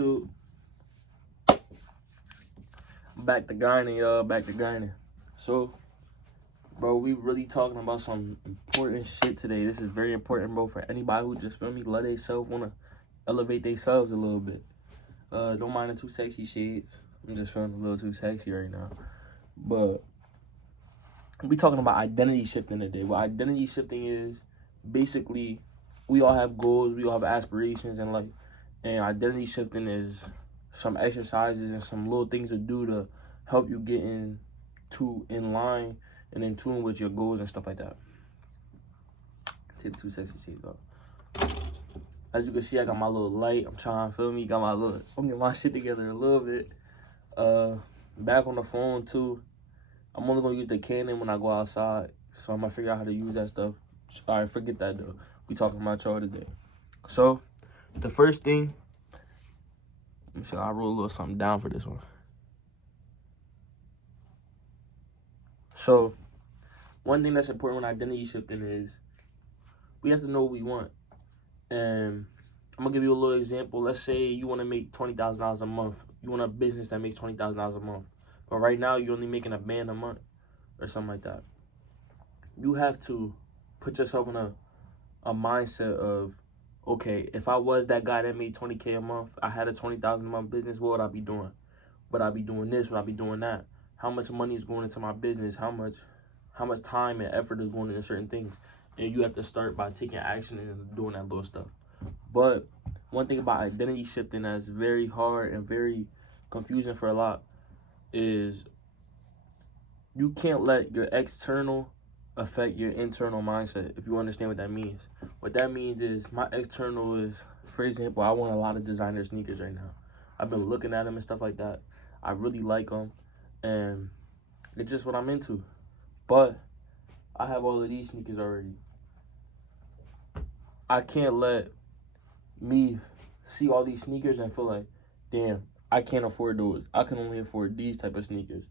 YouTube? Back to grinding, y'all. Back to grinding. So, bro, we really talking about some important shit today. This is very important, bro, for anybody who just, feel me, let themselves want to elevate themselves a little bit. Don't mind the too sexy shades. I'm just feeling a little too sexy right now. But we talking about identity shifting today. What identity shifting is, basically, we all have goals, we all have aspirations in life. And identity shifting is some exercises and some little things to do to help you get in line and in tune with your goals and stuff like that. Take the too sexy shades off. As you can see, I got my little light. I'm trying, feel me? I'm getting my shit together a little bit. Back on the phone too. I'm only gonna use the Canon when I go outside, so I'm gonna figure out how to use that stuff. All right, forget that though. We talking about y'all today. So, the first thing, let me see. I wrote a little something down for this one. So, one thing that's important when identity shifting is we have to know what we want. And I'm gonna give you a little example. Let's say you want to make $20,000 a month. You want a business that makes $20,000 a month. But right now, you're only making $1 band a month or something like that. You have to put yourself in a mindset of, okay, if I was that guy that made 20K a month, I had a 20,000 a month business, what would I be doing? Would I be doing this? Would I be doing that? How much money is going into my business? How much time and effort is going into certain things? And you have to start by taking action and doing that little stuff. But one thing about identity shifting that's very hard and very confusing for a lot is you can't let your external affect your internal mindset, if you understand what that means. What that means is, my external is, for example, I want a lot of designer sneakers right now. I've been looking at them and stuff like that. I really like them, and it's just what I'm into. But I have all of these sneakers already. I can't let me see all these sneakers and feel like, damn, I can't afford those. I can only afford these type of sneakers.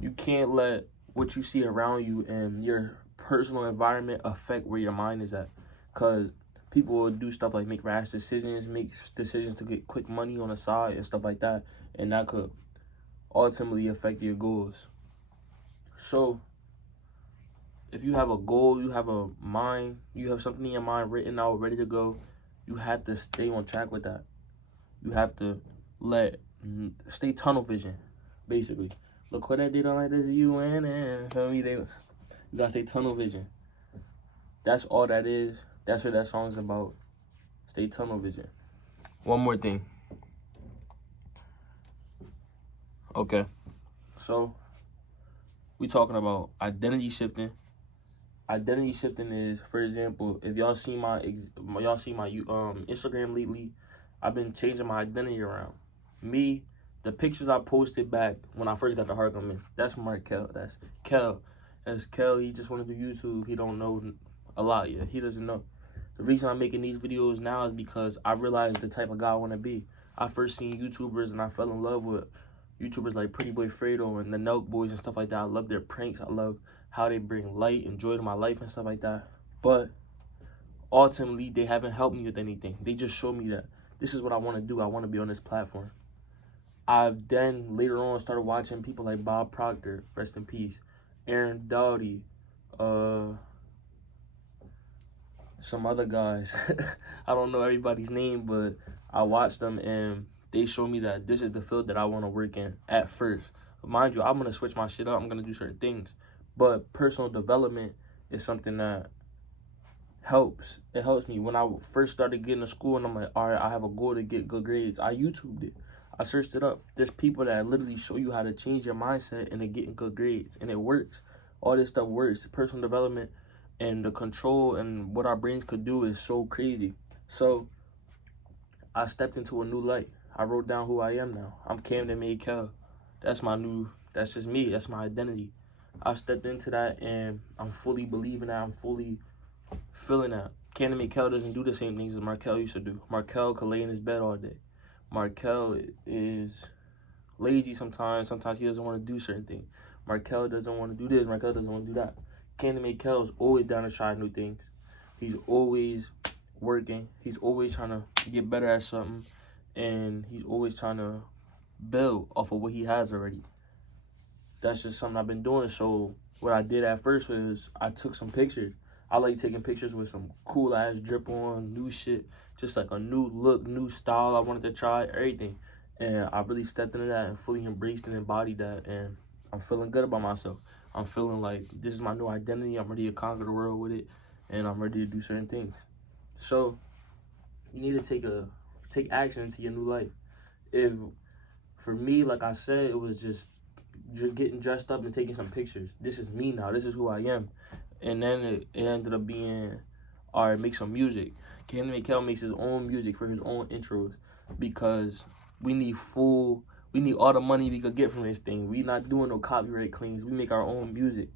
You can't let what you see around you and your personal environment affect where your mind is at. Because people will do stuff like make rash decisions, make decisions to get quick money on the side and stuff like that. And that could ultimately affect your goals. So, if you have a goal, you have a mind, you have something in your mind written out, ready to go, you have to stay on track with that. You have to stay tunnel vision, basically. Look what I did on like this UN, feel me? You gotta stay tunnel vision. That's all that is. That's what that song's about. Stay tunnel vision. One more thing. Okay, so we talking about identity shifting. Identity shifting is, for example, if y'all see my Instagram lately, I've been changing my identity around. Me, the pictures I posted back when I first got the Heart Gum, that's Markel. That's Kel. That's Kel. He just want to do YouTube. He don't know a lot yet. He doesn't know. The reason I'm making these videos now is because I realized the type of guy I want to be. I first seen YouTubers and I fell in love with YouTubers like Pretty Boy Fredo and the Nelk Boys and stuff like that. I love their pranks. I love how they bring light and joy to my life and stuff like that. But ultimately, they haven't helped me with anything. They just showed me that this is what I want to do. I want to be on this platform. I've then later on started watching people like Bob Proctor, rest in peace, Aaron Doughty, some other guys. I don't know everybody's name, but I watched them and they showed me that this is the field that I want to work in at first. Mind you, I'm going to switch my shit up. I'm going to do certain things. But personal development is something that helps. It helps me. When I first started getting to school and I'm like, all right, I have a goal to get good grades, I YouTubed it. I searched it up. There's people that literally show you how to change your mindset and to getting good grades. And it works. All this stuff works. Personal development and the control and what our brains could do is so crazy. So I stepped into a new light. I wrote down who I am now. I'm Camden May Kel. That's just me. That's my identity. I've stepped into that and I'm fully believing that. I'm fully feeling that. Camden May Kel doesn't do the same things as Markel used to do. Markel could lay in his bed all day. Markel is lazy sometimes. Sometimes he doesn't want to do certain things. Markel doesn't want to do this. Markel doesn't want to do that. Camden May Kel is always down to try new things. He's always working. He's always trying to get better at something. and he's always trying to build off of what he has already. That's just something I've been doing. So what I did at first was I took some pictures. I like taking pictures with some cool ass drip on, new shit, just like a new look, new style I wanted to try, everything. And I really stepped into that and fully embraced and embodied that, and I'm feeling good about myself. I'm feeling like this is my new identity. I'm ready to conquer the world with it, and I'm ready to do certain things. So you need to take action into your new life. If for me, like I said, it was just getting dressed up and taking some pictures. This is me now. This is who I am. And then it ended up being, all right, make some music. Kenny McKell makes his own music for his own intros, because we need all the money we could get from this thing. We not doing no copyright claims. We make our own music.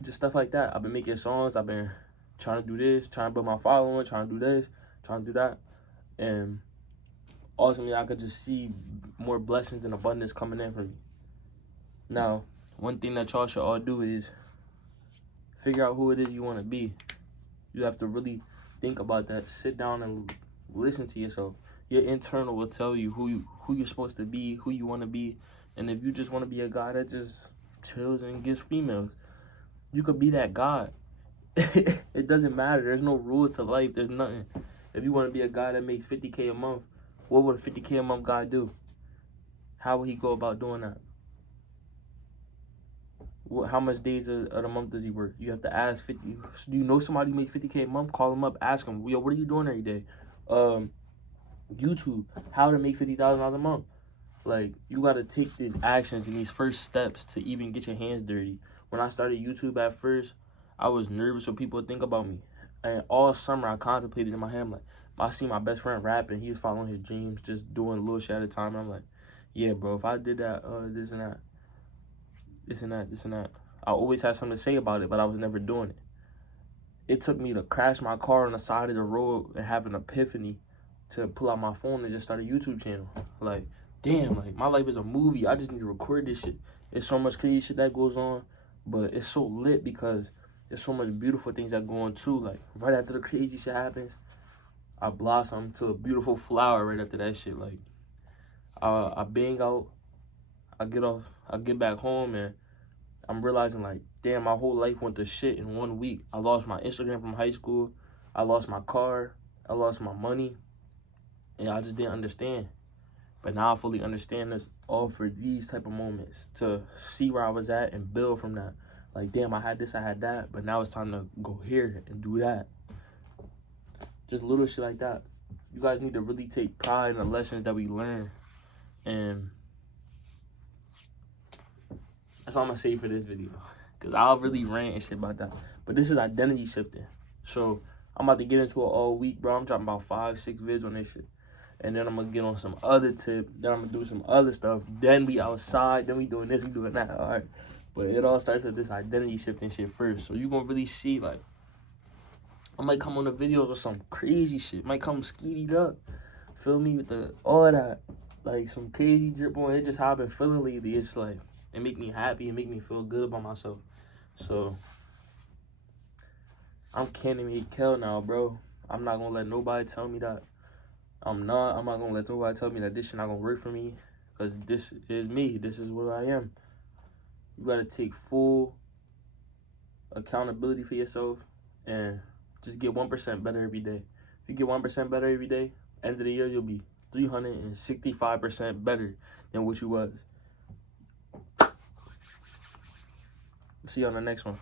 Just stuff like that. I've been making songs. I've been trying to do this, trying to build my following, trying to do this, trying to do that. And ultimately, I could just see more blessings and abundance coming in for me. Now, one thing that y'all should all do is figure out who it is you want to be. You have to really think about that. Sit down and listen to yourself. Your internal will tell you who you're supposed to be, who you want to be. And if you just want to be a guy that just chills and gets females, you could be that guy. It doesn't matter. There's no rules to life. There's nothing. If you want to be a guy that makes $50K a month, what would a $50K a month guy do? How would he go about doing that? How much days of the month does he work? You have to ask 50. Do you know somebody who makes $50K a month? Call him up. Ask him, yo, what are you doing every day? YouTube, how to make $50,000 a month. Like, you got to take these actions and these first steps to even get your hands dirty. When I started YouTube at first, I was nervous what people would think about me. And all summer, I contemplated in my head, like, I see my best friend rapping. He was following his dreams, just doing a little shit at a time. And I'm like, yeah, bro, if I did that, this and that. I always had something to say about it, but I was never doing it. It took me to crash my car on the side of the road and have an epiphany to pull out my phone and just start a YouTube channel. Like, damn, like, my life is a movie. I just need to record this shit. It's so much crazy shit that goes on, but it's so lit because there's so much beautiful things that go on too. Like, right after the crazy shit happens, I blossom to a beautiful flower right after that shit. Like, I bang out, I get back home, and I'm realizing, like, damn, my whole life went to shit in 1 week. I lost my Instagram from high school. I lost my car. I lost my money. And I just didn't understand. But now I fully understand this all for these type of moments, to see where I was at and build from that. Like, damn, I had this, I had that, but now it's time to go here and do that. Just little shit like that. You guys need to really take pride in the lessons that we learn. And that's all I'm going to say for this video, because I'll really rant and shit about that. But this is identity shifting. So I'm about to get into it all week, bro. I'm dropping about 5-6 vids on this shit. And then I'm going to get on some other tip. Then I'm going to do some other stuff. Then we outside. Then we doing this. We doing that. All right. But it all starts with this identity shifting shit first. So you're going to really see, like, I might come on the videos with some crazy shit. Might come skeeted up. Feel me? With all that. Like, some crazy drip on. It's just how I've been feeling lately. It's like, it make me happy. It make me feel good about myself. So, I'm Kenny McKell now, bro. I'm not going to let nobody tell me that. I'm not going to let nobody tell me that this shit not going to work for me. Because this is me. This is what I am. You got to take full accountability for yourself and just get 1% better every day. If you get 1% better every day, end of the year, you'll be 365% better than what you was. See you on the next one.